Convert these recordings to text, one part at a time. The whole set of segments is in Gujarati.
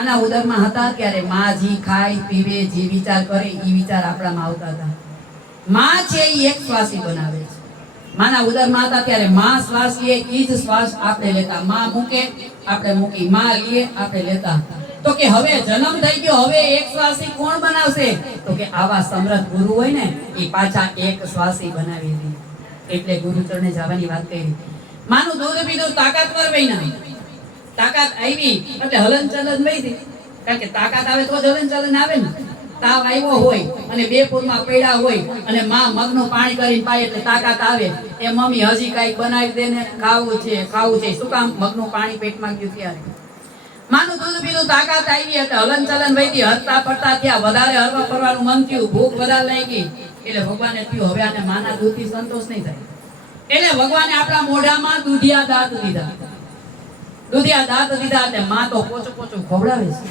આના ઉદરમાં હતા ત્યારે માં જી ખાય પીવે જે વિચાર કરે એ વિચાર આપણામાં આવતા હતા. માં છે એ એક શ્વાસી બનાવે છે. માના ઉદરમાં હતા ત્યારે માં શ્વાસ લે એ જ શ્વાસ આપણે લેતા. માં મૂકે આપણે મૂકી, માં લે આપણે લેતા. તો કે હવે જન્મ થઈ ગયો, હવે એક શ્વાસી કોણ બનાવશે? તો કે આવા સમર્થ ગુરુ હોય ને એ પાછા એક શ્વાસી બનાવી દે. એટલે ગુરુ ચરણે જવાની વાત કરી. માનું દૂધ પીધું તાકાત કરવી ના, તાકાત આવી એટલે હલન ચલન વહી. કારણ કે તાકાત આવે તો જ હલન ચલન આવે ને. તાવ આવ્યો હોય અને બે પૂરમાં પડ્યા હોય અને માં મગનું પાણી કરીને પાય એટલે તાકાત આવે. એ મમ્મી હજી કઈક બનાવી દે ને, ખાવું છે ખાવું છે. શું કામ? મગનું પાણી પેટમાં ગયું ત્યારે. માનું દૂધ પીધું તાકાત આવી એટલે હલન ચલન વહી. હરતા પડતા ત્યાં વધારે હરવા ફરવાનું મન થયું, ભૂખ વધારે લાગી એટલે ભગવાને થયું હવે આને માના દૂધથી સંતોષ નહીં થાય. એટલે ભગવાને આપણા મોઢામાં દૂધિયા દાંત દીધા. દૂધિયા દાંત દીધા એટલે માં તો પોચું પોચું ખવડાવે છે.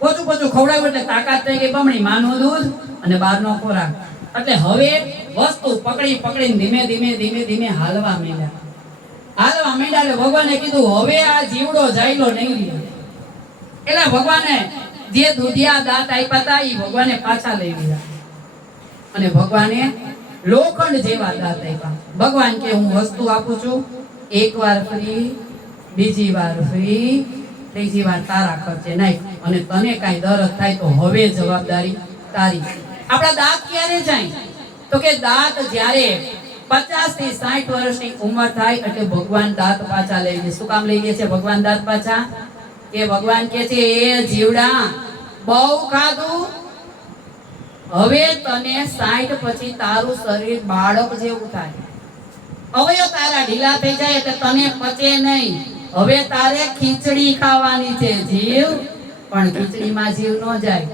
પોચું પોચું ખવડાવ્યું એટલે તાકાત થઈ ગઈ બમણી. માનું દૂધ અને બહારનો ખોરાક. એટલે હવે વસ્તુ પકડી પકડીને ધીમે ધીમે ધીમે ધીમે હાલવા માંડ્યા. હાલવા માંડ્યા એટલે ભગવાને કીધું હવે આ જીવડો જાયલો નહીં રહે. એટલે ભગવાને જે દૂધિયા દાંત આપ્યા હતા એ ભગવાને પાછા લઈ લીધા અને ભગવાને લોખંડ જેવા દાંત આપ્યા. ભગવાન કે હું વસ્તુ આપું છું, એકવાર ફ્રી, બીજી વાર ફ્રી, ત્રીજી વાર તારા ખર્ચે નહીં. અને તને કાંઈ દરદ થાય તો હવે જવાબદારી તારી. આપણા દાંત ક્યારે જાય? તો કે દાંત જ્યારે 50 થી 60 વર્ષની ઉંમર થાય એટલે ભગવાન દાંત પાછા લઈ લે. શું કામ લઈ લે છે ભગવાન દાંત પાછા? કે ભગવાન કે છે એ જીવડા બહુ ખાધું, હવે તને 60 પછી તારું શરીર બાળક જેવું થાય, અવયવ તારા ઢીલા થઈ જાય એટલે તને પચે નહીં. હવે તારે ખીચડી ખાવાની છે જીવ. પણ ખીચડીમાં જીવ ન જાય.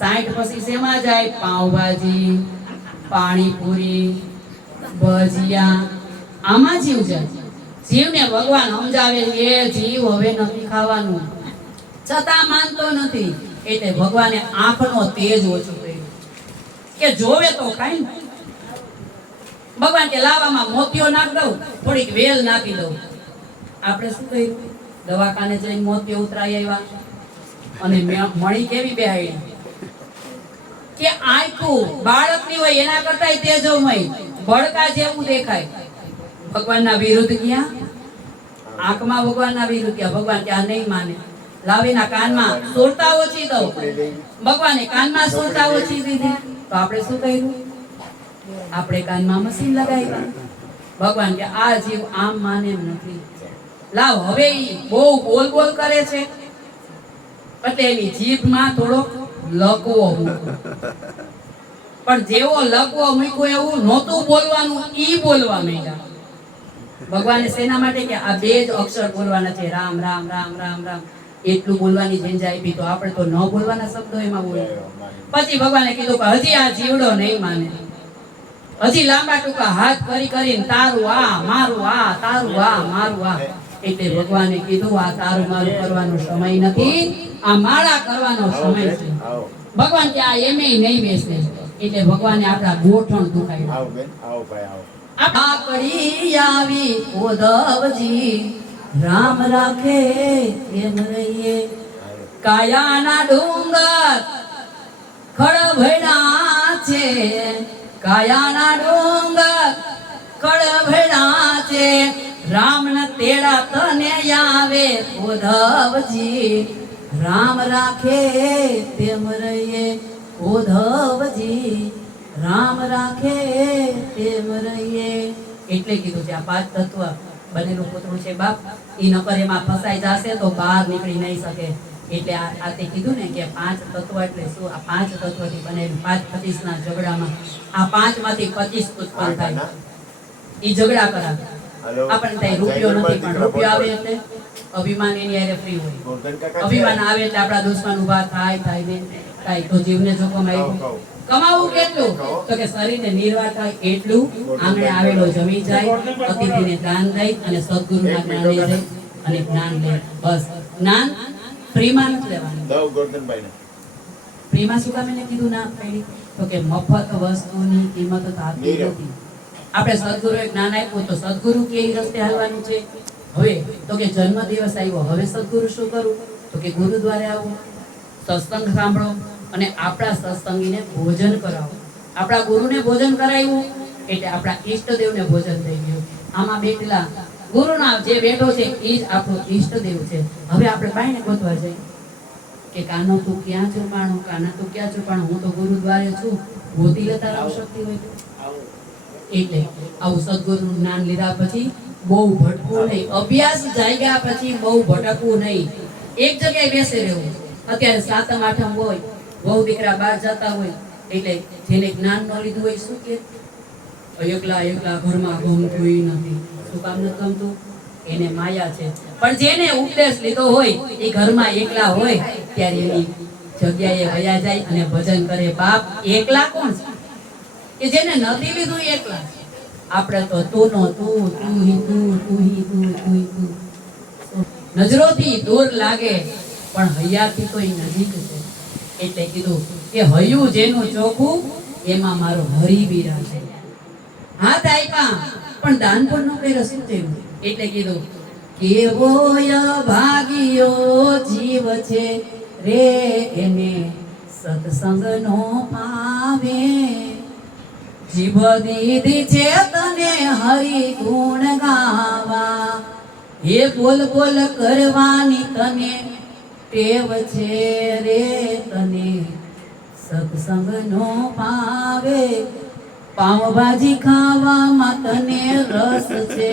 60 પછી શેમાં જાય? પાવભાજી, પાણીપુરી, ભજીયા, આમાં જીવ જાય. જીવને ભગવાન સમજાવે એ જીવ હવે નથી ખાવાનું, છતાં માનતો નથી. એટલે ભગવાને આંખનો તેજ ઓછો કર્યો કે જોવે તો ખાય ને. ભગવાન કે લાવામાં મોતીઓ નાખ દઉં, થોડીક વેલ નાખી દઉં. આપણે શું કર્યું? દવાખાને જઈને મોતીઓ ઉતરાઈ આવ્યા અને મણી કેવી બેહાડી કે આંખું બાળકની હોય એના કરતા તેજોમય ભડકા જેવું દેખાય. ભગવાનના વિરુદ્ધ ગયા, આંખમાં ભગવાનના વિરુદ્ધ ગયા. ભગવાન કે આ નહીં માને, લાવીના કાનમાં સુરતા ઓછી દઉં. ભગવાને કાનમાં સુરતા ઓછી દીધી તો આપણે શું કર્યું? આપણે કાનમાં મશીન લગાવ્યા. ભગવાન કે આ જીવ આમ માને એમ નથી, લાવ હવે બહુ બોલ બોલ કરે છે એટલે એની જીભમાં થોડો લકવો મૂકો. પણ જેવો લકવો મૂક્યો એવું નહોતું બોલવાનું, ઈ બોલવા માંડ્યા. ભગવાને શેના માટે કે આ બે જ અક્ષર બોલવાના છે, રામ રામ રામ રામ રામ. એટલું બોલવાની ઝંઝા આપી તો આપણે તો ન બોલવાના શબ્દો એમાં બોલ્યા. પછી ભગવાને કીધું કે હજી આ જીવડો નહીં માને, હજી લાંબા ટૂંકા હાથ કરી કરીને તારું આ મારું આ, તારું આ મારું આ. એટલે ભગવાને કીધું આ તારું મારું કરવાનો સમય નથી, આ માળા કરવાનો સમય છે. ભગવાન કે આ એમે નહીં બેસે. એટલે ભગવાને આપણા ગોઠણ દુખાવ્યું. આકડી આવી ઉદ્ધવજી, રામ રાખે એમ રહીએ. કાયાના ડુંગર ખડભડા છે, કાયાના ડુંગર ખડભડા છે. રામના તેડા તને આવે ઉદ્ધવજી, રામ રાખે તેમ રહીએ. ઉદ્ધવજી રામ રાખે તેમ રહીએ. એટલે કીધું છે આ 5 તત્વ બનેલું પૂતળું છે બાપ, ઈ નકર એમાં ફસાઈ જશે તો બહાર નીકળી નહીં શકે. એટલે આ તે કીધું ને કે 5 તત્વ એટલે શું? આ 5 તત્વથી બનેલું. 5-25 ના ઝઘડામાં આ 5 માંથી 25 ઉત્પન્ન થાય. ઈ ઝઘડા કરાવે. આપણને ત્યાં રૂપિયો નથી પણ રૂપિયો આવે એટલે અભિમાન એની હારે ફ્રી હોય. અભિમાન આવે એટલે આપણા દુશ્મન ઉભા થાય ને થાય. તો જીવને જોખમ આવ્યું. કમાવું કેટલું? તો કે શરીરને નિર્વાહ થાય એટલું. આંગણે આવેલો જમી જાય, અતિથિને દાન દઈ અને સદગુરુના જ્ઞાને જાય અને જ્ઞાન લે. બસ જ્ઞાન ફ્રીમાં નથી લેવાનું. ફ્રીમાં શું કામ એને કીધું ના પડી? તો કે મફત વસ્તુની કિંમત તો આપી નથી. આપણે સદગુરુએ જ્ઞાન આપ્યું તો સદગુરુ કેવી રસ્તે હાલવાનું છે. હવે તો કે જન્મ દિવસ આવ્યો, હવે સદગુરુ શું કરું? તો કે ગુરુદ્વારે આવો, સત્સંગ સાંભળો અને આપણા સત્સંગીને ભોજન કરાવો. આપણા ગુરુને ભોજન કરાવ્યું એટલે આપણા ઈષ્ટદેવને ભોજન થઈ ગયું. આમાં બેઠેલા ગુરુના જે બેઠો છે એ જ આપણો ઈષ્ટદેવ છે. હવે આપણે બાઈને ગોતવા જઈએ કે કાનો તું ક્યાં છુપાણો, કાના તું ક્યાં છુપાણો, હું તો ગુરુદ્વારે છું, ગોતી લેતા રાવ શક્તિ હોય તો. એટલે આવું સદગુરુનું જ્ઞાન લીધા પછી બહુ ભટકવું નહીં, અભ્યાસ જાગ્યા પછી બહુ ભટકવું નહીં, એક જગ્યાએ બેસે રહેવું. અત્યારે સાતમ આઠમ હોય, વહુ દીકરા બહાર જતા હોય એટલે જેને જ્ઞાન ન લીધું હોય શું કે એકલા એકલા ઘરમાં ગમતું નથી. શું કામ નથી ગમતું? એને માયા છે. પણ જેને ઉપદેશ લીધો હોય એ ઘરમાં એકલા હોય ત્યારે એની જગ્યાએ વયા જાય અને ભજન કરે. બાપ એકલા કોણ છે? કે જેને નથી લીધું એકલા. આપણે તો તું નો તું, તું હી તું, તું હી તું, તું હી તું. નજરોથી દૂર લાગે પણ હૈયાથી તો એ નજીક છે. એટલે કીધું કે હૈયું જેનું ચોખ્ખું એમાં મારો હરી બિરાજે. હાથ આપ્યા પણ દાન પણ ન કર્યો, શું થયું? એટલે કીધું કેવો ભાગ્યો જીવ છે રે એને સત્સંગનો પાવે. જીભ દીધી છે તને હરિ ગુણ ગાવા, એ બોલ બોલ કરવાની તને ટેવ છે રે તને સત્સંગનો પાવે. પાવભાજી ખાવામાં તને રસ છે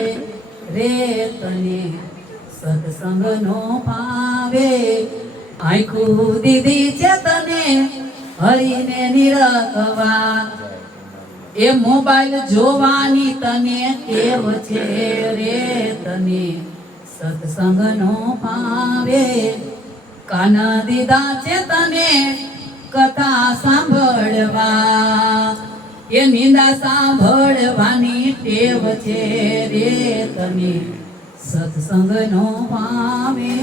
રે તને સત્સંગનો પાવે. આંખું દીધી છે તને હરીને નિરખવા, એ મોબાઈલ જોવાની તને ટેવ છે રે તને સત્સંગનો પાવે. કાન દીધા છે તને કથા સાંભળવા, એ નિંદા સાંભળવાની ટેવ છે રે તને સત્સંગનો પાવે.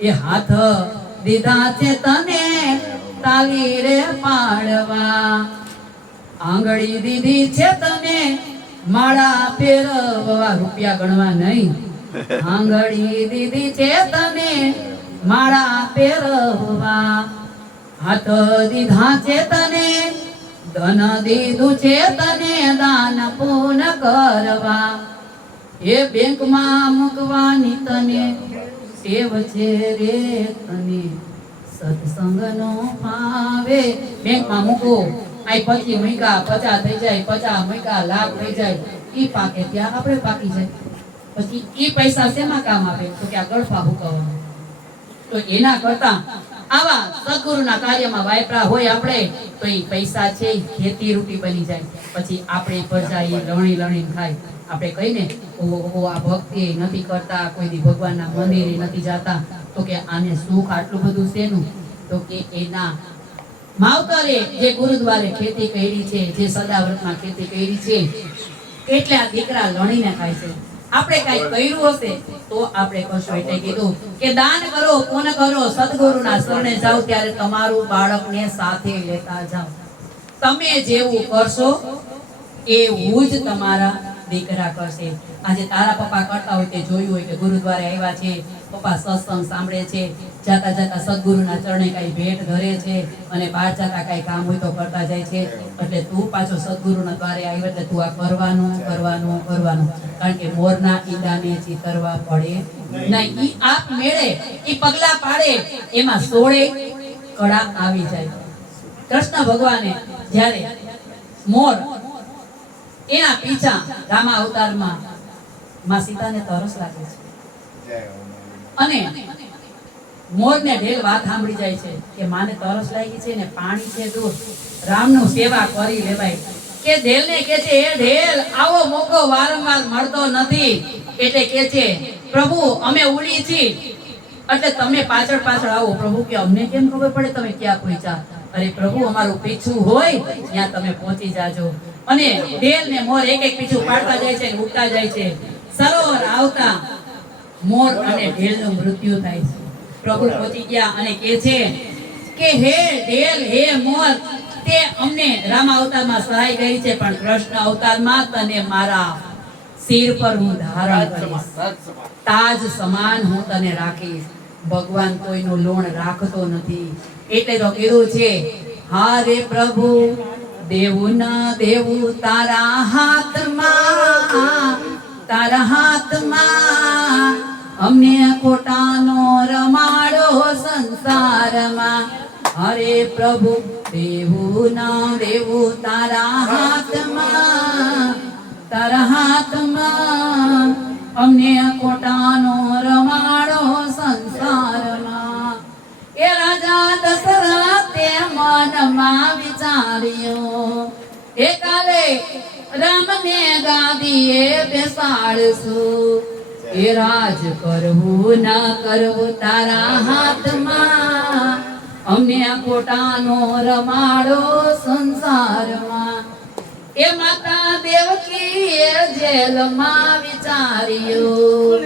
એ હાથ દીધા છે તને તાલી રે પાડવા, આંગળી દીધી છે તને માળા ફેરવવા. રૂપિયા ગણવા નહીં, આંગળી દીધી છે તને માળા ફેરવવા. હાથ દીધા છે તને ધન દીધું છે તને દાન પૂન કરવા, એ બેંકમાં મૂકવાની તને ટેવ છે રે તને સત્સંગનો પાવે. બેંકમાં મૂકો, આ પછી મૂકા 50 થઈ જાય, 50 મૂકા લાખ થઈ જાય, ઈ પાકે ત્યાં આપણે પાકી જાય. પછી ઈ પૈસા શેમાં કામ આવે? તો કે આ ગળફા હુકવવા. તો એના કરતા આવા સદગુરુના કાર્યમાં વાપરા હોય આપણે તો એ પૈસા છે ખેતી રૂટી બની જાય. પછી આપણે પ્રજા એ લણી લણીને ખાય. આપણે કહીને ઓ આ ભક્તિ નથી કરતા, કોઈ દી ભગવાનના મંદિરે નથી જાતા, તો કે આને સુખ આટલું બધું શેનું? તો કે એના માવતરે જે ગુરુદ્વારે ખેતી કરી છે, જે સદાવ્રતમાં ખેતી કરી છે, એટલે આ દીકરા લણીને ખાય છે. આપણે કઈ કર્યું હશે તો આપણે કરશું. એટલે કીધું કે દાન કરો, પુણ્ય કરો, સદગુરુના શરણે જાઓ ત્યારે તમારું બાળકને સાથે લેતા જાઓ. તમે જેવું કરશો એવું જ તમારા દીકરા કરશે. આજે તારા પપ્પા કરતા હોય તે જોયું હોય કે ગુરુદ્વારે આવ્યા છે, પપ્પા સત્સંગ સાંભળે છે, જાતા જાતા સદગુરુના ચરણે કઈ ભેટ ધરે છે અને બહાર જાતા કઈ કામ હોય તો કરતા જાય છે. એટલે તું પાછો સદગુરુના દ્વારે આવ્યો એટલે તું આ કરવાનું કરવાનું કરવાનું. કારણ કે મોરના ઈંડાને ચીતરવા પડે નહીં. ઈ આપ મેળે ઈ પગલા પાડે એમાં 16 કળા આવી જાય. કૃષ્ણ ભગવાને જ્યારે મોર એના પીછા રામા અવતારમાં માં સીતાને તરસ લાગે છે અને મોરને ઢેલ વાત સાંભળી જાય છે કે માને તરસ લાગી છે ને પાણી છે દૂર, રામનું સેવા કરી લેવાય. કે ઢેલને કહે છે એ ઢેલ આવો મોકો વારંવાર મળતો નથી. એટલે કહે છે પ્રભુ અમે ઉડી છીએ એટલે તમે પાછળ પાછળ આવો. પ્રભુ કે અમને કેમ ખબર પડે તમે ક્યાં પહોંચ્યા? અરે પ્રભુ અમારું પીછું હોય ત્યાં તમે પહોંચી જાજો. અને ઢેલ ને મોર એક એક પીછું પાડતા જાય છે, ઉડતા જાય છે. સરોવર આવતા મોર અને ઢેલનું મૃત્યુ થાય છે. પ્રભુ પહોંચી ગયા અને કહે છે કે હે ઢેલ હે મોર, તે અમને રામ અવતારમાં સહાય કરી છે, પણ કૃષ્ણ અવતારમાં તને મારા શિર પર હું ધારણ કરીશ, તાજ સમાન હું તને રાખીશ. ભગવાન કોઈનું લોણ રાખતો નથી. એટલે તો કીધું છે, હારે પ્રભુ દેવું ના દેવું તારા હાથમાં, તારા હાથમાં. અમને ખોટાનો રમાડો સંસારમાં. હરે પ્રભુ દેવું ના દેવું તારા હાથમાં, તારા હાથમાં. અમને ખોટાનો રમાડો સંસારમાં. એ રાજા દશરથે મનમાં વિચાર્યું, એ કાલે રામને ગાદીએ બેસાડશું. એ રાજ કરવું ના કરવું તારા હાથમાં. અમને ખોટાનો રમાડો સંસારમાં. એ માતા દેવકીએ જેલમાં વિચાર્યું,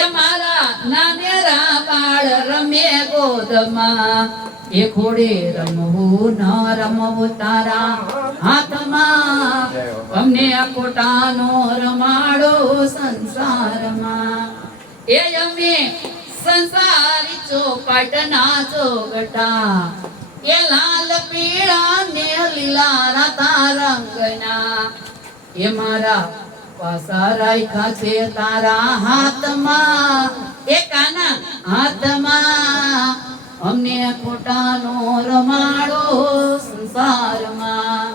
એ મારા નાનેરા બાળ રમે ગોદમાં. એ ઘોડે રમવું ન રમવું તારા હાથમાં. અમને ખોટાનો રમાડો સંસારમાં. એ અમે સંસારી ચોપાટના ચોગટા, એ લાલ પીળા ને લીલા રાતા રંગના. એ મારા પાસા રાખ્યા છે તારા હાથમાં. એ કાના હાથમાં. અમને ખોટાનો રમાડો સંસારમાં.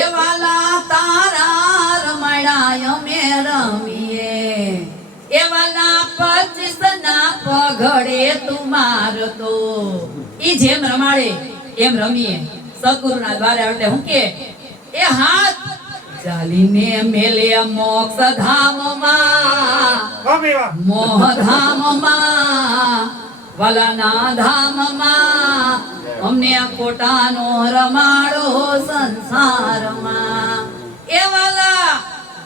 એ વાલા તારા રમાડા અમે રમીએ. એ વાલા 25 ના પગડે તું મારતો. ઈ જેમ રમાડે એમ રમીએ. સદગુરુના દ્વારે એટલે હું કે, એ હાથ ચાલીને મેલે મોક્ષ ધામમાં, મોહ ધામમાં, વાલાના ધામમાં. અમને ખોટાનો રમાડો સંસારમાં. એ વાલા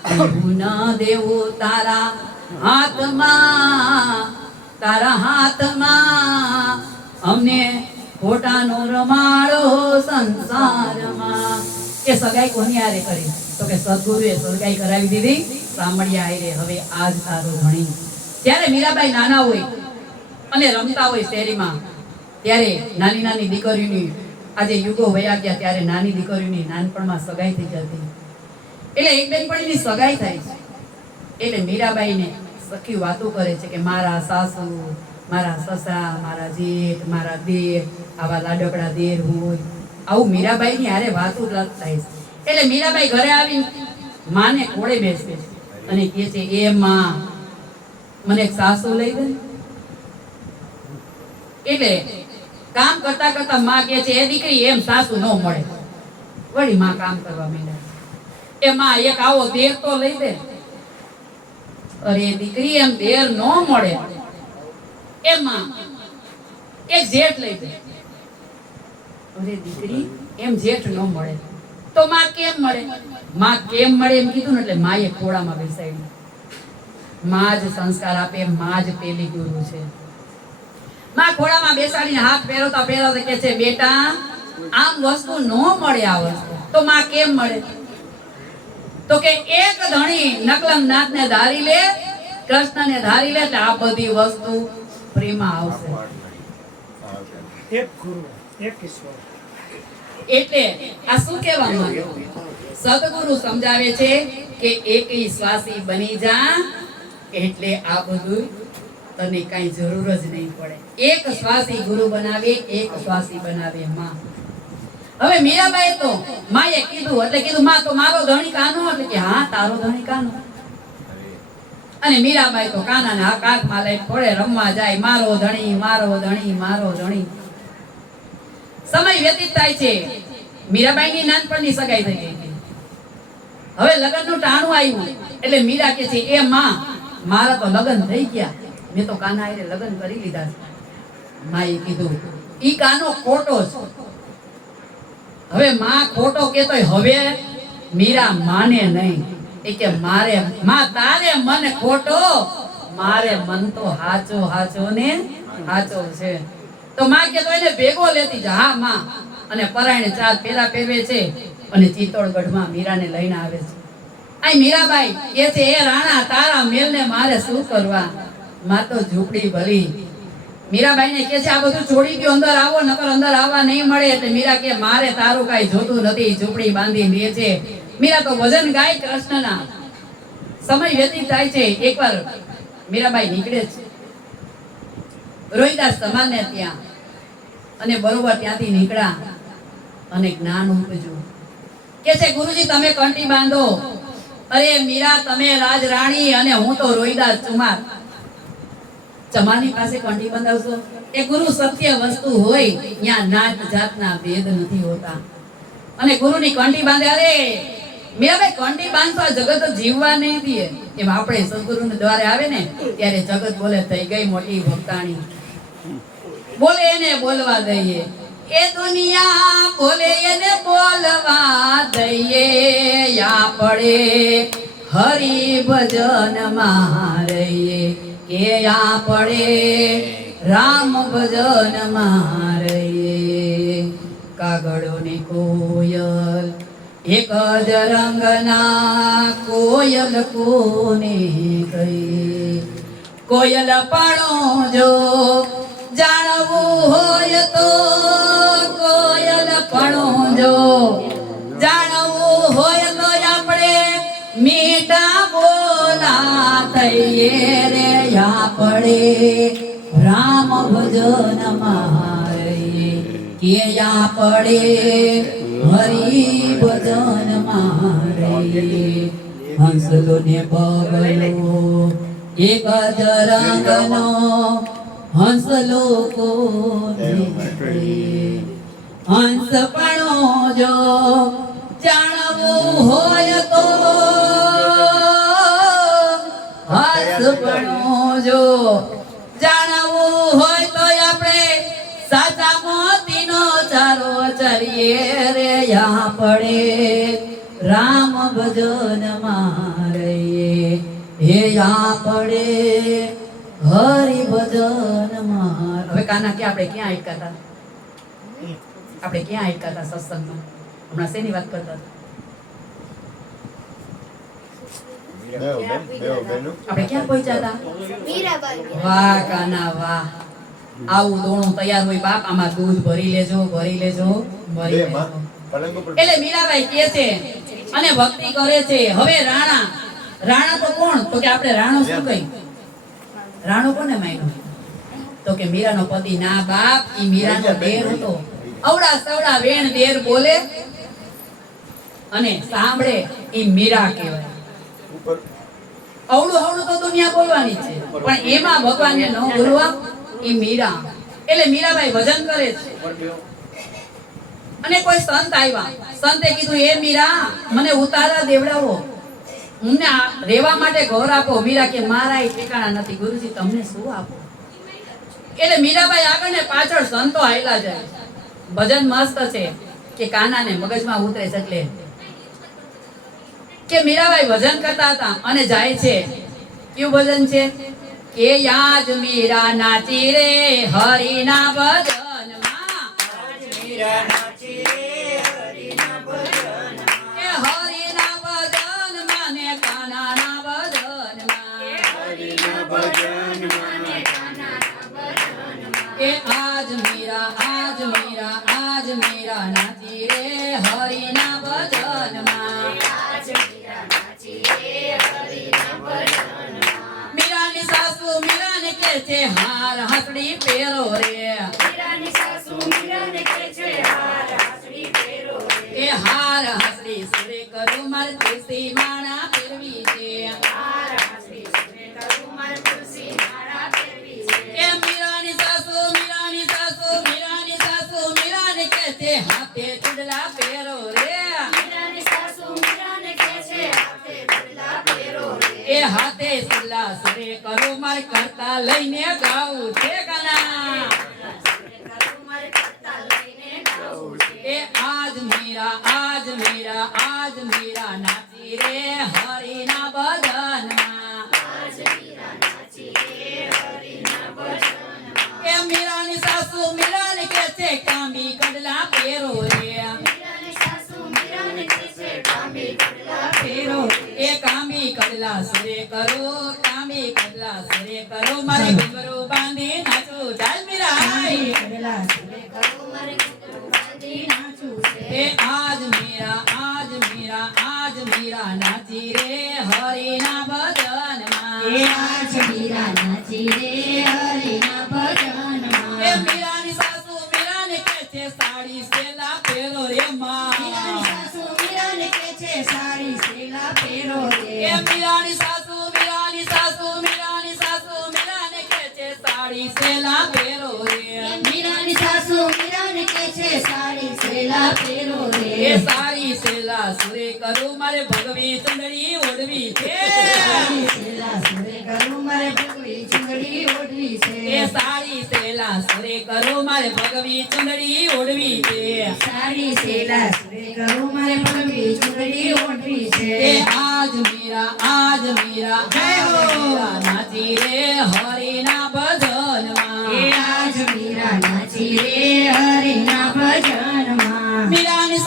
દેવું ના દેવું તારા હાથમાં, તારા હાથમાં. અમને ખોટાનો રમાડો સંસારમાં. એ સગાઈ કોની હારે કરી? તો કે સદગુરુએ સગાઈ કરાવી દીધી સામળિયા હારે. હવે આજ તારો ધણી. ત્યારે મીરાબાઈ નાના હોય અને રમતા હોય શેરીમાં, ત્યારે નાની નાની દીકરીઓની, આજે યુગો વયા ગયા ત્યારે નાની દીકરીઓની નાનપણમાં સગાઈ થઈ જતી. એટલે એક બેનપણીની સગાઈ થાય છે. એટલે મીરાબાઈને સખી વાતો કરે છે કે મારા સાસુ, મારા સસરા, મારા જેઠ, મારા દેર, આવા લાડકડા દેર હોય. આવું મીરાબાઈની હારે વાતો થાય છે. એટલે મીરાબાઈ ઘરે આવી માને કોળે બેસે અને કહે છે, એ માં મને એક સાસુ લઈ દે. એટલે કામ કરતા કરતા માં કહે છે, એ દીકરી એમ સાસુ ન મળે. વળી માં કામ કરવા માંડ્યા. એ માં એક આવો દેર તો લઈ દે. અરે દીકરી એમ દેર ન મળે. એ માં એક જેઠ લઈ દે. અરે દીકરી એમ જેઠ ન મળે. તો માં કેમ મળે? માં કેમ મળે એમ કીધું ને એટલે માએ ખોળામાં બેસાડી. માં જ સંસ્કાર આપે, માં જ પેલી ગુરુ છે. માં ખોળામાં બેસાડીને હાથ ફેરવતા ફેરવતા કહે છે, બેટા આમ વસ્તુ ન મળે. આ વસ્તુ તો માં કેમ મળે? તો કે એક ધણી નકલમ નાથને ધારી લે, કૃષ્ણને ધારી લે, આ બધી વસ્તુ પ્રેમમાં આવશે. એક ગુરુ એક ઈશ્વર. એટલે આ શું કહેવા માંગે? સદગુરુ સમજાવે છે કે એક શ્વાસી બની જા, એટલે આ બધું તને કઈ જરૂર જ નહીં પડે. એક શ્વાસી ગુરુ બનાવે, એક શ્વાસી બનાવે માં. હવે મીરાબાઈ તો માએ કીધું એટલે કીધું, માં તો મારો ધણી કાનો. એટલે કે હા તારો ધણી કાનો. અને મીરાબાઈ તો કાનાને કાખમાં લઈ થોડે રમવા જાય, મારો ધણી, મારો ધણી, મારો ધણી. સમય વ્યતીત થાય છે. મીરાબાઈની નાનપણની સગાઈ થઈ ગઈ. હવે લગ્નનું ટાણું આવ્યું એટલે મીરા કહે છે, એ માં મારા તો લગ્ન થઈ ગયા, મેં તો કાના હારે લગ્ન કરી લીધા છે. માએ કીધું, ઈ કાનો ખોટો છે. હવે માં ખોટો કેતોય હવે મીરા માને નહીં. એ કે મારે માં તારે મન ખોટો, મારે મન તો હાચો હાચો ને હાચો છે. તો માં કે તો એને ભેગો લેતી જા. હા માં. અને પરાયણે ચાર પેરા પહેરવે છે અને ચિત્તોડગઢમાં મીરાને લઈને આવે છે. આ મીરાબાઈ કહે છે, એ રાણા તારા મેલને મારે શું કરવા? માં તો ઝૂંપડી ભલી. મીરાબાઈને કે છે આ બધું છોડી દો, અંદર આવો, નકર અંદર આવવા નહીં મળે. એટલે મીરા કે મારે તારું કાંઈ જોતું નથી, ઝૂંપડી બાંધી દે છે. મીરા તો ભજન ગાય કૃષ્ણના. સમય વ્યતીત થાય છે. એકવાર મીરાબાઈ નીકળે છે રોહિદાસ સમાને ત્યાં, અને બરોબર ત્યાંથી નીકળ્યા અને જ્ઞાન ઉપજ્યું. કે છે ગુરુજી તમે કંઠી બાંધો. અરે મીરા તમે રાજરાણી અને હું તો રોહિદાસ ચુમાર. ચમાની પાસે કંઠી બંધાવશો? એ ગુરુ સત્ય વસ્તુ હોય ત્યાં નાત જાતના ભેદ નથી હોતા. અને ગુરુની કંઠી બાંધે. અરે મીરાબાઈ કંઠી બાંધતો આ જગત જીવવા નહીં દે. એમ આપણે સદગુરુને દ્વારે આવે ને ત્યારે જગત બોલે થઈ ગઈ મોટી ભક્તાણી, બોલે એને બોલવા દઈએ. એ દુનિયા બોલે એને બોલવા દઈએ. આપણે હરિ ભજન માં રહીએ, કે આપણે રામ ભજન માં રહીએ. કાગડો ને કોયલ એક જ રંગના, કોયલ કોને કહી. કોયલ પાણો જો જાણવું હોય તો, કોયલ પાણો જો જાણવું હોય તો આપણે મીઠા બોલા થઈએ રે. આપણે રામ ભજન માં રહીએ, કે આપણે હરિ ભજન માં રહીએ. હંસલો ને બગલો એક જ રંગનો, હંસલો કોને કહે. હંસ પણો જો જાણવું હોય તો, હંસ પણો જો જાણવું હોય તો આપણે સાચા મોતીનો ચારો ચરીએ રે. આપણે રામ ભજન માં રહીએ, હે આપણે હરિ ભજન માં. હવે કાના કે આપણે ક્યાં અટકાતા? આપણે ક્યાં અટકાતા સત્સંગમાં? હમણાં શેની વાત કરતા હતા? આપણે ક્યાં પહોંચ્યા હતા? વાહ કાના વાહ, આવું દોણું તૈયાર હોય બાપ. આમાં દૂધ ભરી લેજો, ભરી લેજો, ભરી લેજો. એટલે મીરાબાઈ કે છે અને ભક્તિ કરે છે. હવે રાણા, રાણા તો કોણ? તો કે આપણે રાણો શું કહી? રાણો કોને માન્યો? તો કે મીરાનો પતિ. ના બાપ, ઈ મીરાનો દેર હતો. અવડા સવડા વેણ દેર બોલે અને સાંભળે ઈ મીરા કહેવાય. અવળું અવળું તો દુનિયા બોલવાની છે, પણ એમાં ભગવાનને ન બોલવા ઈ મીરા. એટલે મીરાબાઈ ભજન કરે છે. અને કોઈ સંત આવ્યા, સંતે કીધું એ મીરા મને ઉતારા દેવડાવો, મને રહેવા માટે ઘર આપો. મીરા કે મારા ઠેકાણા નથી ગુરુજી, તમને શું આપો? એટલે મીરાબાઈ આગળ ને પાછળ સંતો આયલા જાય. ભજન મસ્ત છે કે કાનાને મગજમાં ઉતરે છે. એટલે કે મીરાબાઈ ભજન કરતા હતા અને જાય છે. કેવું ભજન છે? કે યાજ મીરા નાચી રે હરિના ભજનમાં, મીરા નાચી રે હરિના ભજનમાં. કે હરિના ભજનમાં ને કાનાના ભજનમાં, હરિના ભજનમાં ને કાનાના ભજનમાં. કે આજ મીરા નાચી રે હરિના ભજનમાં. મીરાની સાસુ મીરાને કે છે હાર હાસડી પહેરો રે. મીરાની સાસુ મીરાને કે છે હાર હાસડી પહેરો રે. કે હાર હાસડી સુરે કરું માર તુલસી માળા પહેરવી છે. હાર હાસડી સુરે કરું માર તુલસી માળા પહેરવી છે. કે મીરાની સાસુ મીરાને કે છે હાથે ચૂડલા પહેરો રે. મીરાની સાસુ મીરાને કે છે હાથે ચૂડલા પહેરો રે. એ હાથે ચૂડલા સુરે કરું માર કરતા લઈને ગાઉં છે કાના. એ આજ મીરા નાચી રે હરિના ભજનમાં. એ મીરાની સાસુ મીરાને કે છે કામી કડલા પહેરો રે. મીરાની સાસુ મીરાને કે છે ફેરો એ કામી કડલા સરે કરો કામી કડલા સરે કરો મારે ઘૂંઘરો બાંધી નાચું ચાલ મીરા કામી કડલા સુરે કરો મારે ઘૂંઘરું બાંધી નાચું છે એ આજ મીરા નાચી રે હરિના ભજનમાં એ આજ મીરા નાચી રે હરિના ભજનમાં એ મીરાની સાસુ મીરાને કે છે સાડી સેલા પહેરો રે માં મીરાની સાસુ મીરાને કે છે સાડી સેલા પહેરો રે એ મીરાની સાસુ મીરાને કે છે સાડી સેલા પહેરો રે મીરાની સાસુ મીરાને કે છે સાડી સેલા પહેરો રે એ સાડી સેલા સુરે કરું મારે ભગવી ચંદડી ઓઢવી છે સાડી સેલા સુરે કરું મારે ભગવી ચુંદડી ઓઢવી છે એ સાડી સેલા સુરે કરું મારે ભગવી ચંદડી ઓઢવી છે સાડી સેલા સુરે કરું મારે ભગવી ચુંદડી ઓઢવી એ છે આજ મીરા જય હો. નાચી રે હરિના ભજનમાં એ આજ મીરા નાચી રે હરિના ભજનમાં મીરાની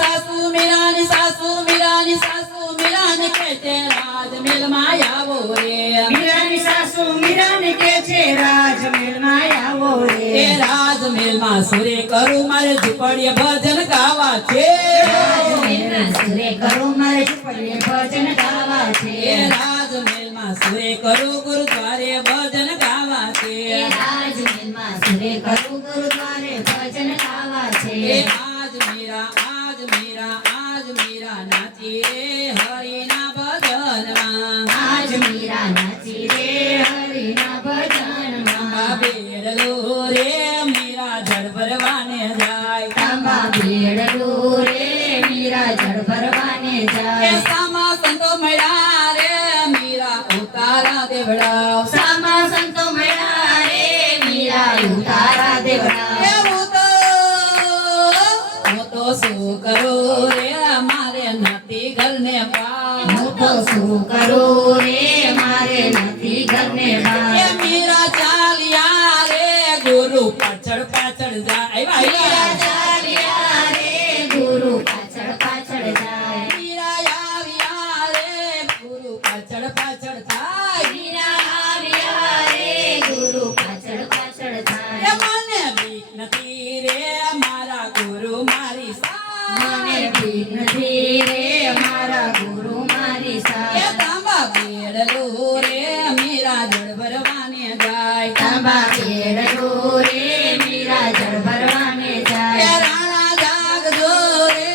સાસુ મીરાને કે છે રાજમહેલમાં આવો રે મીરાની સાસુ મીરાને કે છે રાજમહેલમાં આવો રે એ રાજમહેલમાં સુરે કરું મારે ઝૂંપડીએ ભજન ગાવા છે રાજમહેલના સુરે કરું મારે ઝૂંપડીએ ભજન ગાવા એ છે રાજમહેલમાં સુરે કરું ગુરુદ્વારે ભજન ગાવા છે એ રાજમહેલમાં સુરે કરું ગુરુદ્વારે ભજન ગાવા એ છે આજ મીરા નાચી રે હરિના ભજનમાં આજ મીરા નાચી રે હરિના ભજનમાં બેડલો રે મીરા જળ ભરવાને જાય તાંબા બેડલું રે મીરા જળ ભરવાને એ જાય સામા સંતો મળ્યા રે મીરા ઉતારા દેવડાવ સામા સંતો મળ્યા રે મીરા ઉતારા દેવડા એવું તો શું કરું રે મારે નથી ઘરને પાવ હું તો શું કરું રે મારે નથી ઘરને એ બહાર મીરા ચાલ્યા રે ગુરુ પાછળ પાછળ જાય મીરા ચાલ્યા રે ગુરુ પાછળ પાછળ જાય મીરા આવ્યા રે ગુરુ પાછળ પાછળ થાય મીરા આવ્યા રે ગુરુ પાછળ પાછળ એ થાય મને બીક નથી રે મારા ગુરુ મારી મને સાથ બીક નથી રે મારા ગુરુ મારી એ સાથ તાંબા બેડલો રે મીરા જળ ભરવાને જાય તાંબા બેડલું રે મીરા જળ ભરવાને એ જાય રાણા જાગજો રે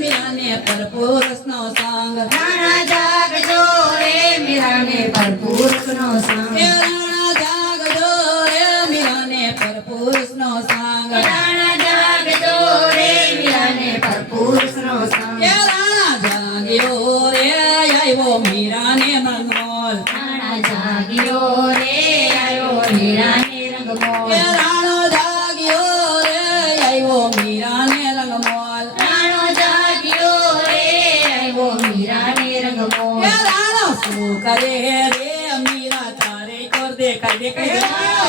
મીરાને પર પુરુષનો સંગ રાણા જાગજો રે મીરાને પર પુરુષનો એ સંગ રાણા જાગજો રે મીરાને પર પુરુષનો સંગ રાણા જાગજો રે મીરાને પર પુરુષનો સંગ એ રાણા જાગ્યો રે આવ્યો મીરાને મંગોલ રાણા જાગ્યો રે આવ્યો મીરાને રંગમોલ એ રાણો જાગ્યો રે આવ્યો મીરાને રંગમોલ રાણો જાગ્યો રે આવ્યો મીરાને રંગમોલ એ રાણો શું કરે રે મીરા તારે કર દેખાય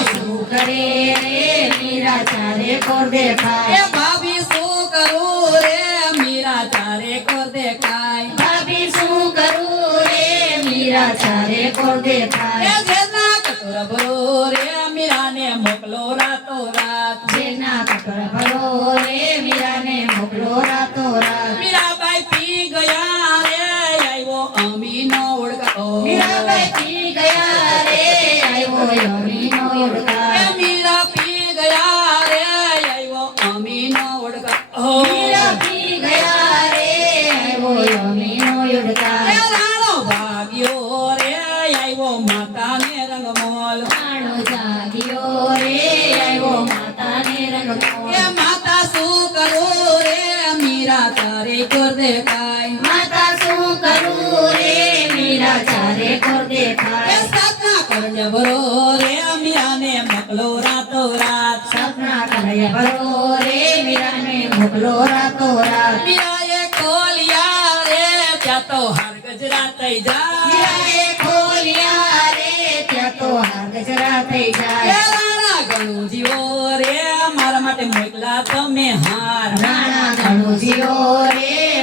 શું કરે રે મીરા ચારે કોર એ દેખાય ભાભી શું કરું રે મીરા તારે કર દેખાય ભાભી શું કરું રે મીરા ચારે કોર એ દેખાય જેના કટોર ભરો રે મીરાને મોકલો રાતો રાત જેના કટોર ભરો રે મીરાને મોકલો રાતો રાત મીરાબાઈ પી ગયા રે આવ્યો અમીનો ઓળખો મીરાબાઈ પી ગયા રે આવ્યો અમીનો એ ઓળખાય મીરા પી ગયા રે આવ્યો અમીનો ઓળખો મીરા પી ગયા રે આવ્યો અમીનો એ ઓળખાય રાણો ભાગ્યો રે આવ્યો માતાને રંગમોલ રાણો જાગ્યો રે આવ્યો માતાને રંગમોલ એ માતા શું કરું રે મીરા તારે કર દેખાય માતા શું કરું રે મીરા ચારે કોર એ દેખાય સતના કરજે ભરો રે મીરાને મોકલો રાતો રાત સપના કરે ભરો રે મીરાને મોકલો રાતો રાત મીરાએ ખોલિયા રે ત્યાં તો હાર ગજરા થઈ જાય મીરાએ ખોલ્યા રે ત્યાં તો હાર ગજરા થઈ એ જાય રાણા ઘણું જીવો રે મારા માટે મોકલા તમે હાર રાણા ઘણું જીવો રે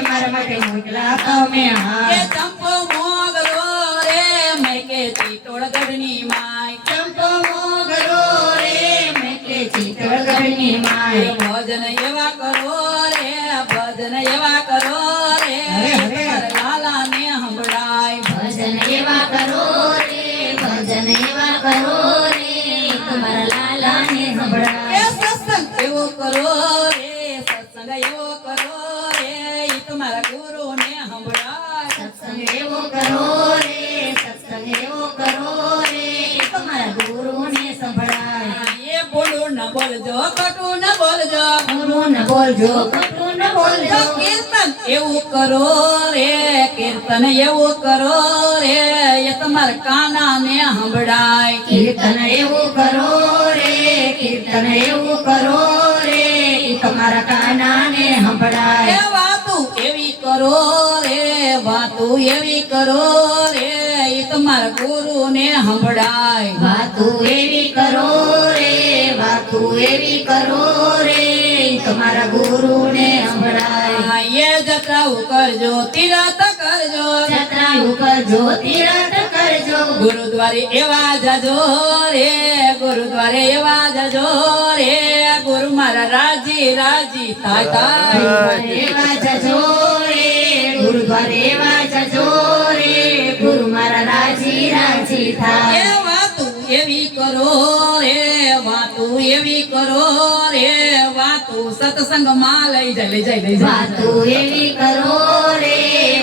તમે કે હાથ ચંપો મોગરો રે મેં કે ચિત્તોડગઢની માય ચંપો મોગરો રે મેં કે ચિત્તોડગઢની માય ભજન એવા કરો રે ભજન એવા કરો રે હરે, હરે. લાલાને સંભળાય ભજન એવા કરો રે ભજન એવા કરો રે તમારા લાલાને એ સંભળાય સત્સંગ એવો કરો રે સત્સંગ એવો કરો રે ઈ તમારા ગુરુને સંભળાય સત્સંગ એવો કરો રે સત્સંગ એવો કરો રે તમારા ગુરુને સંભળાય એ બોલું ન બોલજો ખોટું ન બોલજો ગુરુ ન બોલજો ખોટું ન બોલજો કીર્તન એવું કરો રે કીર્તન એવું કરો રે એ તમારા કાનાને સંભળાય કીર્તન એવું કરો રે કીર્તન એવું કરો રે ઈ તમારા કાનાને એ સંભળાય વાતું એવી કરો રે વાતું એવી કરો રે એ તમારા ગુરુને સંભળાય વાતું એવી કરો રે વાતું એવી કરો રે ઈ તમારા ગુરુને સંભળાય એ જત્રાઓ કરજો તીરથ કરજો જત્રા ઉપર જો તીરથ કરજો ગુરુદ્વારે એવા જજો રે ગુરુદ્વારે એવા જજો રે ગુરુ મારા રાજી રાજી થાય થાય એવા જજો રે ગુરુદ્વારે એવા જજો રે ગુરુ મારા રાજી રાજી એ થાય વાતું એવી કરો રે વાતું એવી કરો રે વાતું સત્સંગમાં લઈ જાય લઈ જાય લઈ જાય વાતું એવી કરો રે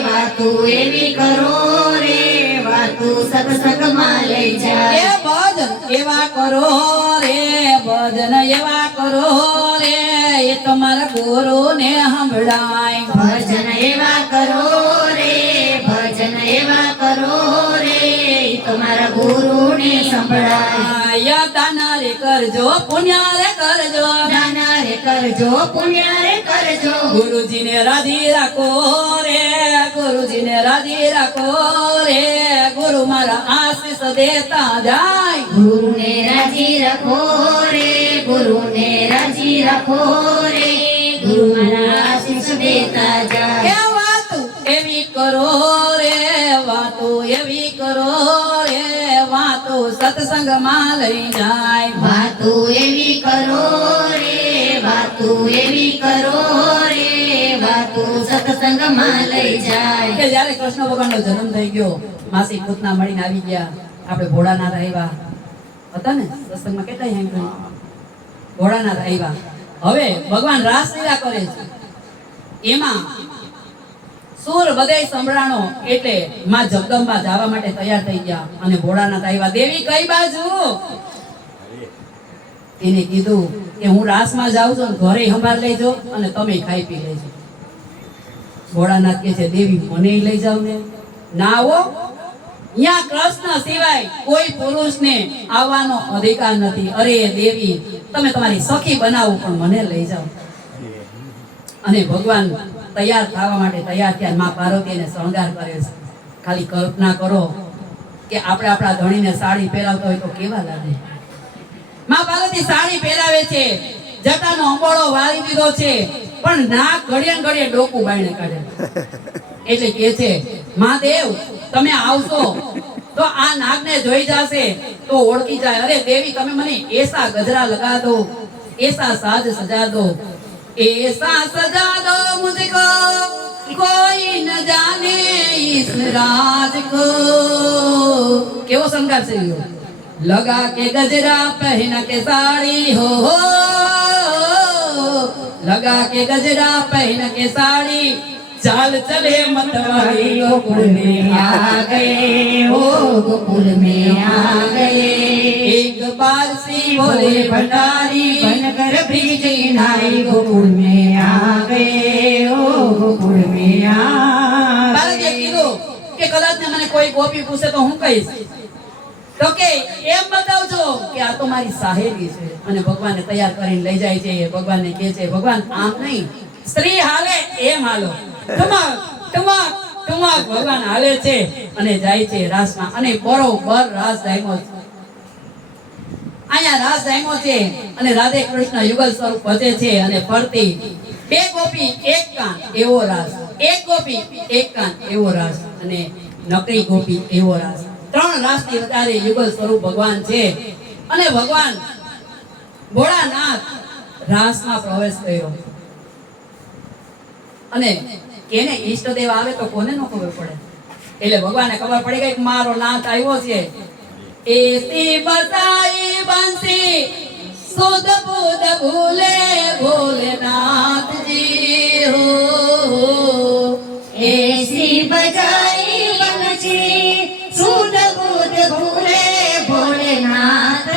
વાતું એવી કરો રે વાતું સત્સંગમાં લઈ એ જાય ભજન એવા કરો રે ભજન એવા કરો રે એ તમારા ગુરુને સંભળાય ભજન એવા કરો રે ભજન એવા કરો રે ઈ તમારા ગુરુને સંભળાય યા દાના રે કરજો પુણ્ય રે કરજો દાના રે કરજો પુણ્ય રે કરજો ગુરુજીને રાજી રાખો રે ગુરુજીને રાજી રાખો રે ગુરુ મારા આશીષ દેતા જાય ગુરુને રાજી રાખો રે ગુરુને રાજી રાખો રે ગુરુ મારા આશીષ દેતા કે જાય વાતું એવી કરો રે વાતું એવી કરો રે વાતું સત્સંગમાં લઈ જાય વાતું એવી કરો રે વાતું એવી કરો રે વાતું સત્સંગમાં લઈ જાય કે જ્યારે કૃષ્ણ ભગવાનનો જન્મ થઈ ગયો માસી પૂતના મળીને આવી ગયા આપણે ભોળાનાથ આવ્યા હતા ને સત્સંગમાં કેટલા સાંભળ્યું ભોળાનાથ આવ્યા હવે ભગવાન રાસલીલા કરે છે એમાં સુર બધે સંભળાણો એટલે માં જગદંબા જવા માટે તૈયાર થઈ ગયા અને ભોળાનાથ આવ્યા દેવી કઈ બાજુ એને કીધું કે હું રાસમાં જાઉં છું ને ઘરે સંભાળ લેજો અને તમે ખાઈ પી લેજો ભોળાનાથ કે છે દેવી મને લઈ જાવ ને ના આવો અહીંયા કૃષ્ણ સિવાય કોઈ પુરુષને આવવાનો અધિકાર નથી અરે દેવી તમે તમારી સખી બનાવો પણ મને લઈ જાઓ અને ભગવાન તૈયાર થવા માટે તૈયાર થયા માં પાર્વતીને શણગાર કરે છે ખાલી કલ્પના કરો કે આપણે આપણા ધણીને સાડી પહેરાવતો હોય તો કેવા લાગે માં પાર્વતી સાડી પહેરાવે છે જટાનો અંબોળો વાળી દીધો છે પણ નાક ઘડિયા ને ઘડિયા ડોકું બાયણે કાઢે એટલે કે છે મહાદેવ તમે આવશો તો આ નાગને જોઈ જશે તો ઓળખી જાય અરે દેવી તમે મને એસા ગજરા લગા દો એસા સાજ સજા દો ऐसा सजा दो मुझको कोई न जाने इस राज को केवो शृंगार से यो लगा के गजरा पहन के साड़ी हो लगा के गजरा पहन के साड़ी चाल चले मतवारी गोकुल में आ गए हो गोकुल में आ गए एक बार सी बोले भंडारी बनकर ब्रिज नाई गोकुल में आ गए ओ गोकुल में आ બાળકે કીધું કે કદાચ ને મને કોઈ ગોપી પૂછે તો હું કહીશ તો કે એમ બતાવજો કે આ તો મારી સહેલી છે અને ભગવાનને તૈયાર કરીને લઈ જાય છે ભગવાનને કહે છે ભગવાન આમ નહીં સ્ત્રી હાલે એમ હાલો ટમક ટમક ટમક ભગવાન હાલે છે અને જાય છે રાસમાં અને બરોબર રાસ જામ્યો છે અહીંયા રાસ જામ્યો છે અને રાધે કૃષ્ણ યુગલ સ્વરૂપ ભજે છે અને ફરતી બે ગોપી એક કાન એવો રાસ એક ગોપી એક કાન એવો રાસ અને નકરી ગોપી એવો રાસ. 3 રાસથી વધારે યુગલ સ્વરૂપ ભગવાન છે. અને ભગવાન ભોળાનાથ રાસમાં પ્રવેશ કર્યો. અને કેને ઈષ્ટદેવ આવે તો કોને ન ખબર પડે. એટલે ભગવાનને ખબર પડી ગઈ કે મારો નાથ આવ્યો છે. એસી બતાઈ બંસી સુધ બુધ ભૂલે ભોલેનાથજી હો. એસી બજાઈ બંસી સુધ બુધ ભૂલે ભોલેનાથ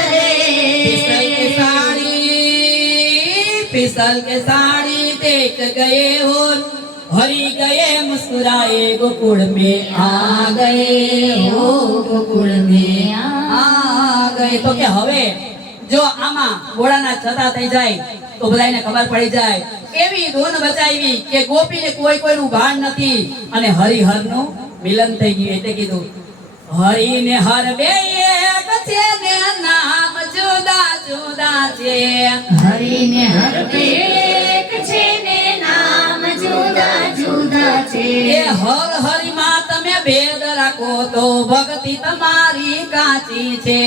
फिसल के साड़ी देख गए और हरी गए मुस्कुराए गोकुल में आ गए हो गोकुल में आ गए. तो કે હવે જો આમાં ભોળાનાથ છતાં થઈ જાય તો બધાને ખબર પડી જાય. એવી ધૂન બચાવી કે ગોપીને કોઈનું ભાન નથી અને હરિહરનું મિલન થઈ ગયું. એટલે કીધું હરિને હર બે એક છે ને નામ જુદા જુદા છે. હરિને હર એક છે ને નામ જુદા જુદા છે. એ હર હરિમાં તમે ભેદ રાખો તો ભક્તિ તમારી કાચી છે.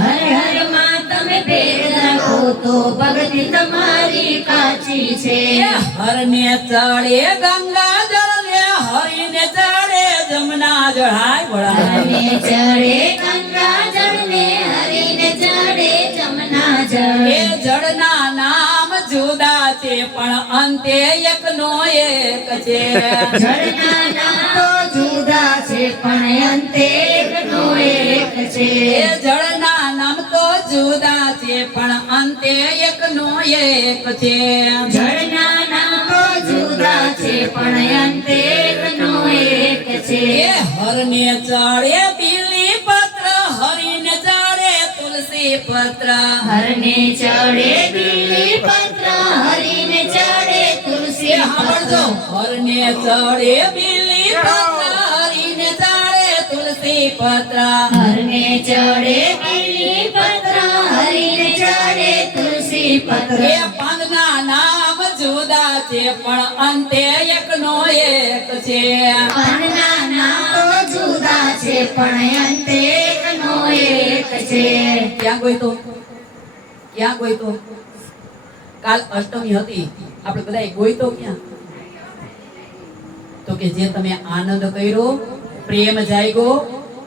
હર હર માં તમે ભેદ રાખો તો ભક્તિ તમારી કાચી છે. એ હરને ચડે ગંગા જળ ને હરિને ચડે જમના જળ. હાય ભોળા. હરને ચડે ગંગા જળ ને હરિને ચડે જમના જળ. એ જળના નામ જુદા છે પણ અંતે એકનો એક છે. જળના નામ તો જુદા છે પણ અંતે એકનો એક છે. એ જળના નામ તો જુદા છે પણ અંતે એકનો એક છે. જળના નામ તો જુદા છે પણ અંતે એકનો એક છે. એ હરને ચડે બીલી પત્ર હરિને ચડે તુલસી પત્ર. હરને ચડે બીલી પત્ર હરિને ચડે તુલસી એ સાંભળજો. હરને ચડે બીલી પત્ર હરિને ચડે તુલસી પત્ર. હરને ચડે બીલી પત્ર હરિને ચડે તુલસી પત્ર. એ પાંદના નામ જુદા છે પણ અંતે એકનો એક છે. પાનના નામ તો જુદા છે પણ અંતે એકનો એક છે. ક્યાં ગોઈતો કાલ અષ્ટમી હતી આપણે બધા ગોઈતો ક્યાં? તો કે જે તમે આનંદ કર્યો પ્રેમ જાગ્યો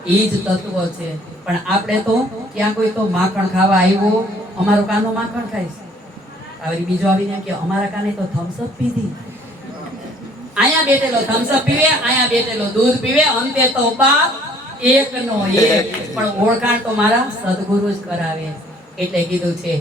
ઈ જ તત્વ છે. પણ આપણે તો ક્યાં ગોઈતો માખણ ખાવા આવ્યો અમારો કાનો માખણ ખાઈશ. આવી બીજો આવીને કે અમારા કાને તો થમ્સઅપ પીધી. આયા બેઠેલો થમ્સઅપ પીવે આયા બેઠેલો દૂધ પીવે અંતે તો બાપ એકનો એક. પણ ઓળખાણ તો મારા સદગુરુ જ કરાવે. એટલે કીધું છે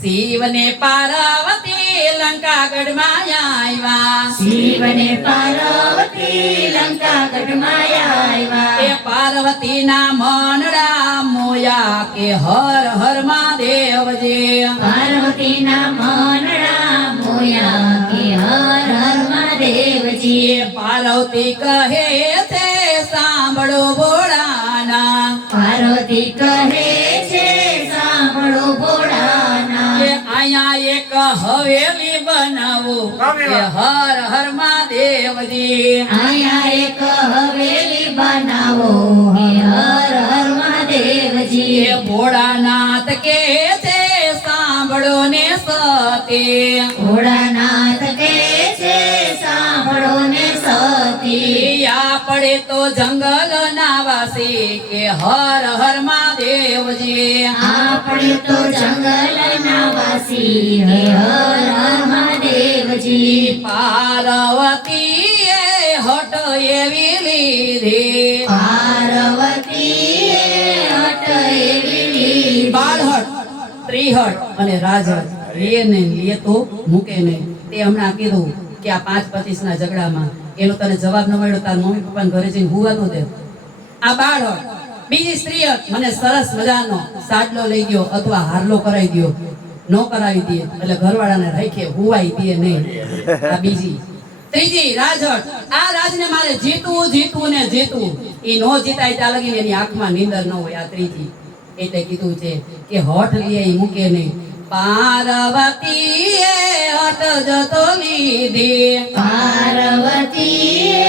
શિવને પાર્વતી લંકાગઢમાં આવ્યા. શિવને પાર્વતી લંકાગઢમાં આવ્યા. એ પાર્વતીના મનડા મોયા કે હર હર મહાદેવજી. પાર્વતીના મનડા મોયા કે હર હર મહાદેવજી. એ પાર્વતી કહે છે સાંભળો ભોળાના. પાર્વતી કહે છે સાંભળો ભોળાના. કે અહીંયા એક હવેલી બનાવો કે હર હર મહાદેવજી. આયા એક હવેલી બનાવો હે હર હર મહાદેવજી. એ ભોળાનાથ કે છે સાંભળો ને સતી. ભોળાનાથ કે છે સાંભળો ને સતી. પડે તો જંગલ ના વાસી કે હર હર મહાદેવજી. આપણે તો જંગલ ના વાસી હે હર હર મહાદેવજી. પાર્વતી એ હટ એવી લીધી. પાર્વતી હટ એવી લીધી. બાળહટ ત્રિહટ અને રાજહટ લે ને લે તો મૂકે નહીં. તે હમણાં કીધું કે આ 5-25 ના ઝઘડામાં એનો તને જવાબ ન મળ્યો તાર મમ્મી પપ્પાને ઘરે જઈને હુવા નો દે. આ બાળહટ બીજી સ્ત્રીહટ મને સરસ મજાનો સાડલો લઈ ગયો અથવા હારલો કરાવી દયો નો કરાવી દે એટલે ઘરવાળાને રાખે હુવાઈ દે નહીં. આ બીજી. ત્રીજી રાજહટ આ રાજને મારે જીતવું ને જીતવું. ઈ નો જીતાય ત્યાં લગીને એની આંખમાં નીંદર ન હોય. આ ત્રીજી. એટલે કીધું છે કે હોઠ લે ઈ મૂકે નહીં. પાર્વતીએ હટ જતો લીધી પાર્વતીએ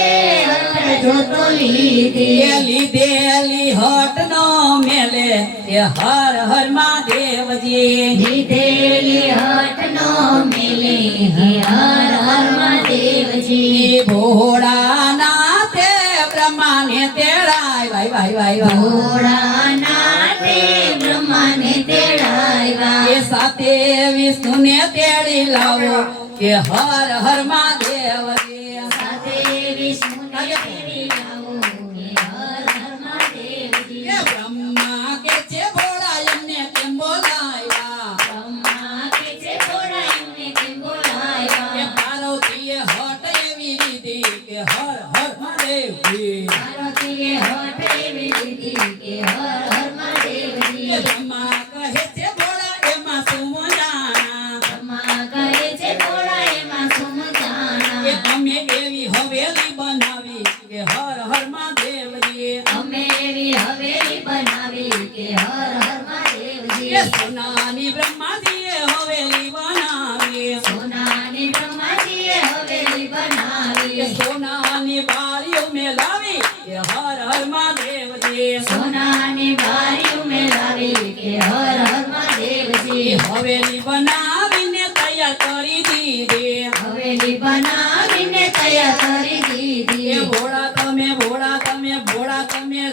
હઠ જોતો લીધી એ લીધેલી હટ નો મેલે એ હર હર મહાદેવજી લીધેલી હઠ નો મેલે હે હર હર મહાદેવજી ભોળાનાથે બ્રહ્માને તેડાય ભાઈ ભાઈ ભાઈ ભાઈ ભોળાનાથે બ્રહ્માને તેડાવ્યા એ સાથે વિષ્ણુને તેડી લાવો કે હર હર મહાદેવજી સાથે વિષ્ણુને તેડી લાવો હે હર હર મહાદેવજી એ બ્રહ્મા કે છે ભોળા એમને કેમ બોલાવ્યા બ્રહ્મા કે છે ભોળા એમને કેમ બોલાવ્યા એ પાર્વતીએ હટ એવી લીધી કે હર હર મહાદેવજી પાર્વતીએ હઠ એવી લીધી કે હર હર મહાદેવજી એ બ્રહ્મા કહે છે ભોળા એમાં શું જાણા બ્રહ્મા કહે છે ભોળા એમાં શું કે જાણા અમે એવી હવેલી બનાવી કે હર હર મહાદેવજી અમે એવી હવેલી બનાવી કે હર હર મહાદેવજી એ સોનાની બ્રહ્માજીએ હવેલી બનાવી સોનાની બ્રહ્માજીએ હવેલી બનાવી એ સોનાની બારીઓ મેલાવી કે હર હર મહાદેવજી સોનાની બારીઓ મેલાવી કે હર હર મહાદેવજી એ હવેલી બનાવીને તૈયાર કરી દીધી હવેલી બનાવીને તૈયાર કરી દીધી એ ભોળા તમે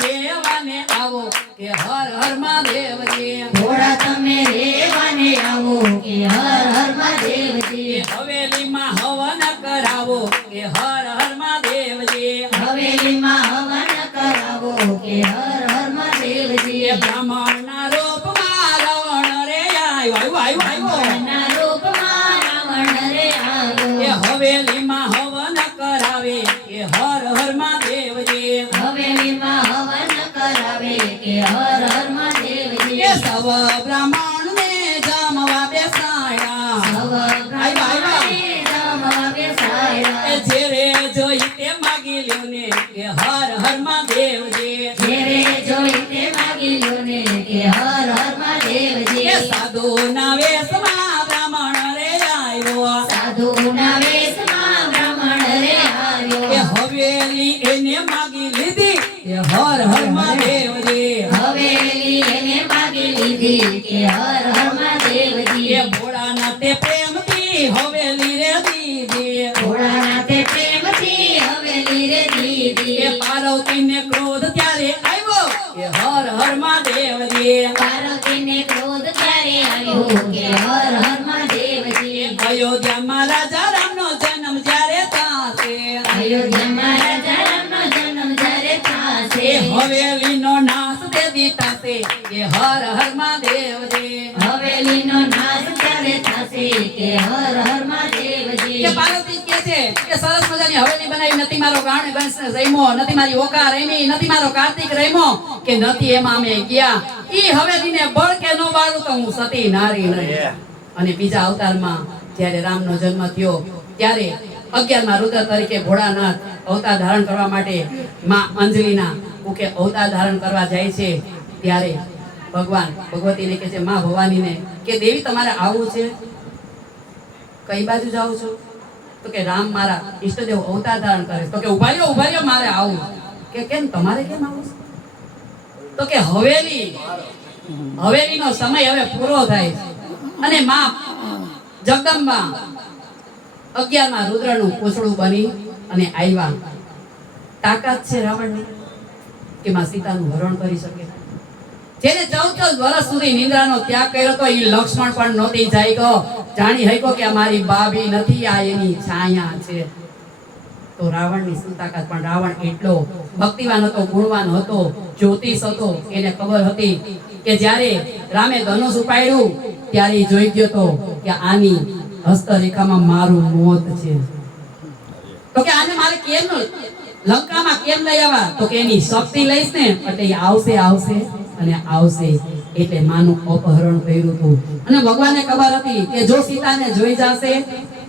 રેવાને આવો કે હર હર મહાદેવજી ભોળા તમે રેવાને આવો કે હર હર મહાદેવજી એ હવેલીમાં હવન કરાવો કે હર હર મહાદેવજી હવેલીમાં હવન કરાવો કે હર હર મહાદેવજી એ બ્રાહ્મણના રૂપમાં રાવણ રે આવ્યો ભગવાનના રૂપમાં રાવણ રે એ આવ્યો હવેલીમાં હવન કરાવે કે હર હર મહાદેવજી હવેલીમાં હવન કરાવે કે હર હર મહાદેવજી એ સવ બ્રાહ્મણને જમવા બેસાડ્યા સવ બ્રાહ્મણે જમવા બેસાડ્યા એ જેરે જોઈ તે માગી લ્યો ને કે હર હર મહાદેવજી જેરે જોઈ તે માગી લ્યો ને કે હર હર મહાદેવજી એ સાધુના વેશમાં બ્રાહ્મણ રે આવ્યો સાધુના વેશમાં બ્રાહ્મણ રે એ આવ્યો હવેલી એને માગી લીધી કે હર હર મહાદેવજી હવેલી એને માગી લીધી કે હર હર મહાદેવજી એ ભોળાનાથે પ્રેમથી હવેલી રે દીધી ભોળાનાથે પ્રેમથી હવેલી રે દીધી એ પાર્વતીને ક્રોધ ત્યારે આવ્યો કે હર હર મહાદેવજી પાર્વતીને ક્રોધ ત્યારે આવ્યો કે હર હર મહાદેવજી અયોધ્યામાં રાજા રામનો જન્મ જ્યારે થશે અયોધ્યામાં રાજા રામનો જન્મ જ્યારે એ થશે હવેલીનો નાશ તે દીતાશે કે હર હર મહાદેવજી હવેલીનો નાશ ત્યારે થશે કે હર હર મહાદેવજી કે પાર્વતી કહે છે કે સરસ મજાની હવેલી બનાવી નથી મારો ગાણ ગણેશ રમ્યો નથી મારી ઓકા રમી નથી મારો કાર્તિક રમ્યો કે નથી એમાં અમે ગયા ઈ હવેલીને બળ કે નો બાળું તો હું સતી નારી નહીં અને બીજા અવતારમાં જ્યારે રામનો જન્મ થયો ત્યારે 11માં રુદ્ર તરીકે ભોળાનાથ અવતાર ધારણ કરવા માટે માં અંજલિના કે અવતાર ધારણ કરવા જાય છે ત્યારે ભગવાન ભગવતીને કહે છે માં ભવાનીને કે દેવી તમારે આવવું છે કઈ બાજુ જાઓ છો તો કે રામ મારા ઈષ્ટદેવ અવતાર ધારણ કરે તો કે ઉભા રહ્યો મારે આવું કે કેમ તમારે કેમ આવું છે? તો કે હવેલીનો સમય હવે પૂરો થાય છે અને માં જગદંબા 11માં રુદ્રનું પૂછડું બની અને આવ્યા તાકાત છે રાવણની કે માં સીતાનું હરણ કરી શકે જેને 14 વર્ષ સુધી નિંદ્રાનો ત્યાગ કર્યો તો એ લક્ષ્મણ પણ નહોતી જાય ગયો જાણી હઈકો કે આ મારી બાબી નથી આ એની છાયા છે તો રાવણની શું તાકાત પણ રાવણ એટલો ભક્તિવાન હતો ગુણવાન હતો જ્યોતિષ હતો એને ખબર હતી કે જ્યારે રામે ધનુષ ઉપાડ્યું ત્યારે એ જોઈ ગયો તો કે આની હસ્તરેખામાં મારું મોત છે તો કે આને મારે કેમ લંકામાં કેમ લઈ આવવા તો કે એની શક્તિ લઈશ ને એટલે એ આવશે એટલે માનું અપહરણ કર્યું હતું અને ભગવાનને ખબર હતી કે જો સીતાને જોઈ જશે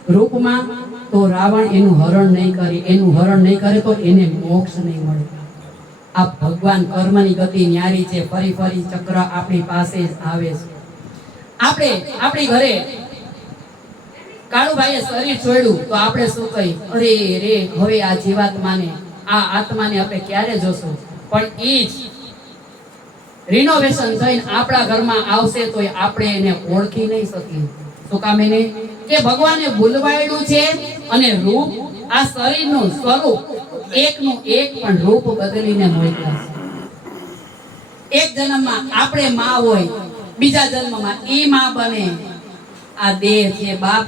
રૂપમાં તો રાવણ એનું હરણ નહીં કરે તો એને મોક્ષ નહીં મળે આ ભગવાન કર્મની ગતિ ન્યારી છે ફરી ચક્ર આપણી પાસે જ આવે છે આપણે આપણી ઘરે કાળુભાઈએ શરીર છોડ્યું તો આપણે શું કહી, અરે રે હવે આ જીવાત્માને આ આત્માને આપણે ક્યારે જોશું? પણ ઈ જ રિનોવેશન થઈને આપણા ઘરમાં આવશે તો આપણે એને ઓળખી નહીં શકીએ. શું કામ એને? કે ભગવાને ભૂલવાડ્યું છે અને રૂપ આ શરીરનું સ્વરૂપ એકનું એક પણ રૂપ બદલીને મોકલ્યા છે. એક જન્મમાં આપણે માં હોય, બીજા જન્મમાં ઈ માં બને. આ દેહ છે બાપ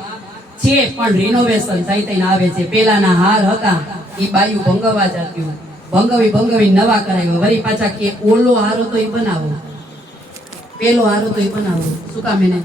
છે પણ રિનોવેશન થઈ થઈને આવે છે. પેલાના હાર હતા ઈ બાયું ભંગવા જતી, ભંગવી નવા કરાવ્યા. વળી પાછા કે ઓલો હારો તો ઈ બનાવો, પેલો હારો તો ઈ બનાવો. શું કામ એને?